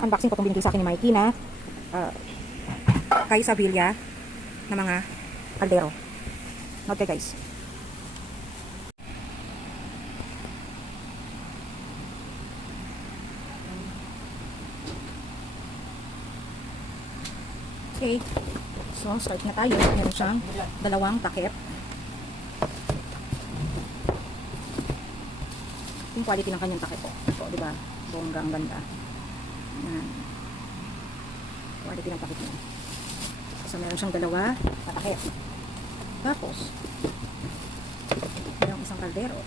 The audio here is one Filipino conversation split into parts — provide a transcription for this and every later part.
unboxing ko itong binigay sa akin ni Mikey na kay Sevilla na mga kaldero. Note kayo guys. Okay. So, start na tayo. Meron siyang dalawang takip. Yung quality ng kanyang takip po. So, diba? Bonggang ganda. Yan. Quality ng takip niya. So, meron siyang dalawa na takip. Tapos, merong isang kaldero.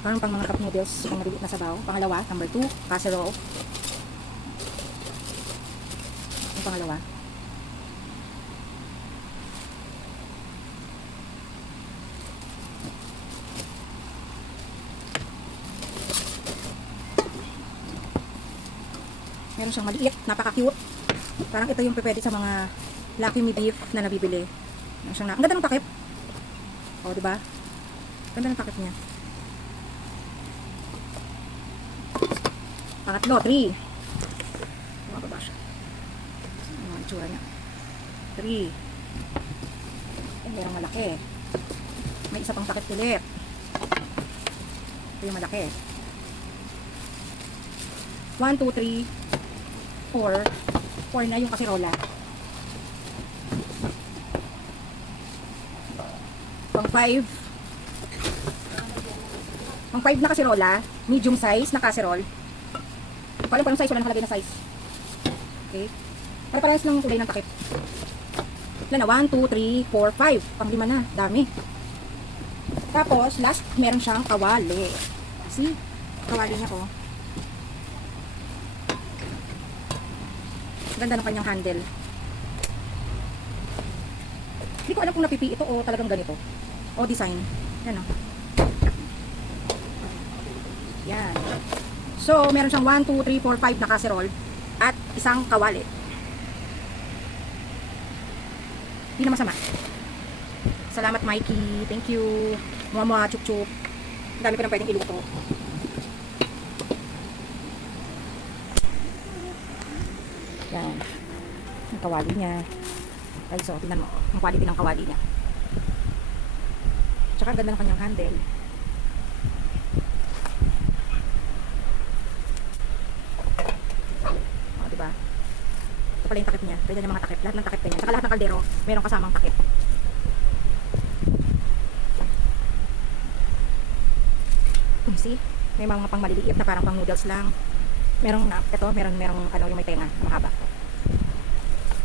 Parang pang mga cup noodles, pang maliliit na sabaw. Pangalawa, number 2, casserole. Yung pangalawa. Meron siyang maliit, napaka-cute. Parang ito yung pwede sa mga Lucky Me beef na nabibili. Meron siyang ang ganda ng takip. O, diba? Ganda ng takip niya. Pangatlo, 3. Mababa siya. Ano ang itsura niya? 3. Ay, merong malaki. May isa pang takip ulit. Ito yung malaki. 1, 2, 3, 4. 4 na yung kasirola. Pang 5. Pang 5 na kasirola. Medium size na casserole. Kung alam size, wala nakalagay na size. Okay. Para parehas lang yung kulay ng takip. Ilan na? 1, 2, 3, 4, 5. Pang 5 na. Dami. Tapos, last, meron siyang kawali. See? Kawali niya, oh. Ganda ng kanyang handle. Hindi ko alam kung napipi ito o talagang ganito. O design. Yan, oh. Yan. So, meron siyang 1, 2, 3, 4, 5 na casserole at isang kawali. Hindi na masama. Salamat, Mikey. Thank you. Mama, chup-chup. Ang dami ko nang pwedeng iluto. Yan. Ang kawali niya. Ay, so, tingnan mo. Ang quality ng kawali niya. Tsaka ganda ng kanyang handle. Pala yung takip niya. Pwede yung mga takip. Lahat ng takip ganyan. Saka lahat ng kaldero, mayroong kasamang takip. See? May mga pang maliliit na parang pang noodles lang. Merong na, ito, merong ano, yung may tenga, mahaba.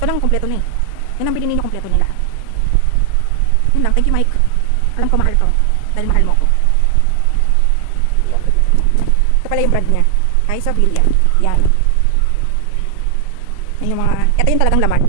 Ito lang, kompleto na eh. Yan ang bilhin ninyo, kompleto nila. Yun lang. Thank you, Mike. Alam ko mahal to. Dahil mahal mo ko. Ito pala yung brand niya. Kay Sevilla. Yan. Yan yung mga, ito yung talagang laman.